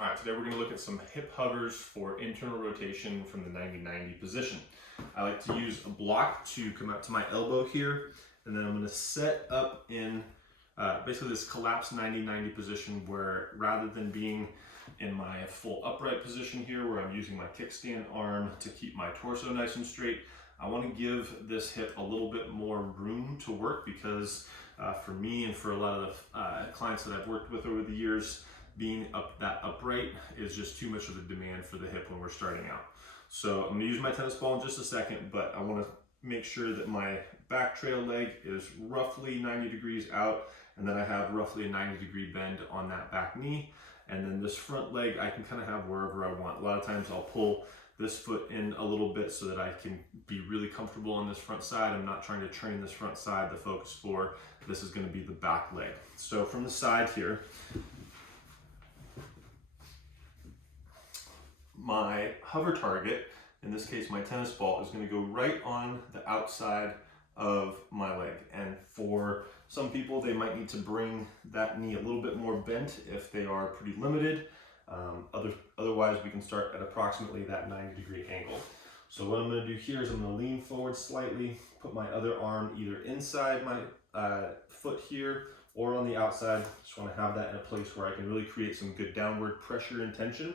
All right, today we're going to look at some hip hovers for internal rotation from the 90-90 position. I like to use a block to come up to my elbow here, and then I'm going to set up in basically this collapsed 90-90 position where rather than being in my full upright position here where I'm using my kickstand arm to keep my torso nice and straight, I want to give this hip a little bit more room to work because for me and for a lot of the clients that I've worked with over the years, being that upright is just too much of a demand for the hip when we're starting out. So I'm going to use my tennis ball in just a second, but I want to make sure that my back trail leg is roughly 90 degrees out, and then I have roughly a 90-degree bend on that back knee. And then this front leg I can kind of have wherever I want. A lot of times I'll pull this foot in a little bit so that I can be really comfortable on this front side. I'm not trying to train this front side. The focus for this is going to be the back leg. So from the side here, my hover target, in this case my tennis ball, is going to go right on the outside of my leg. And for some people, they might need to bring that knee a little bit more bent if they are pretty limited. Otherwise, we can start at approximately that 90-degree angle. So what I'm going to do here is I'm going to lean forward slightly, put my other arm either inside my foot here or on the outside. Just want to have that in a place where I can really create some good downward pressure and tension.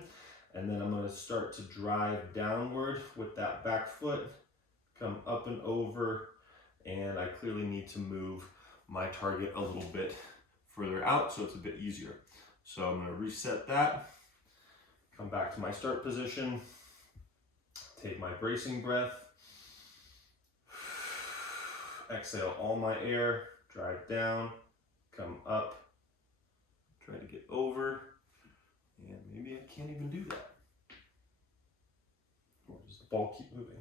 And then I'm going to start to drive downward with that back foot, come up and over, and I clearly need to move my target a little bit further out so it's a bit easier. So I'm going to reset that, come back to my start position, take my bracing breath, exhale all my air, drive down, come up, try to get over. And maybe I can't even do that. Or does the ball keep moving?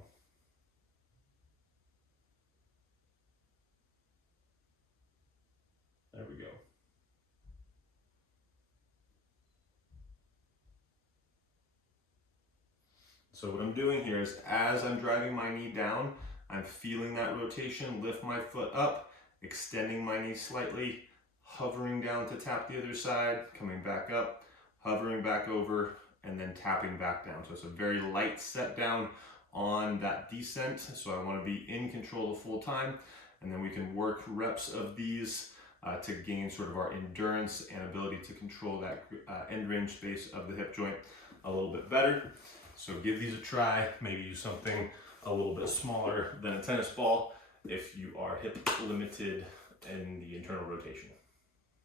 There we go. So what I'm doing here is as I'm driving my knee down, I'm feeling that rotation, lift my foot up, extending my knee slightly, hovering down to tap the other side, coming back up, hovering back over, and then tapping back down. So it's a very light set down on that descent. So I want to be in control the full time, and then we can work reps of these to gain sort of our endurance and ability to control that end range space of the hip joint a little bit better. So give these a try. Maybe use something a little bit smaller than a tennis ball if you are hip limited in the internal rotation.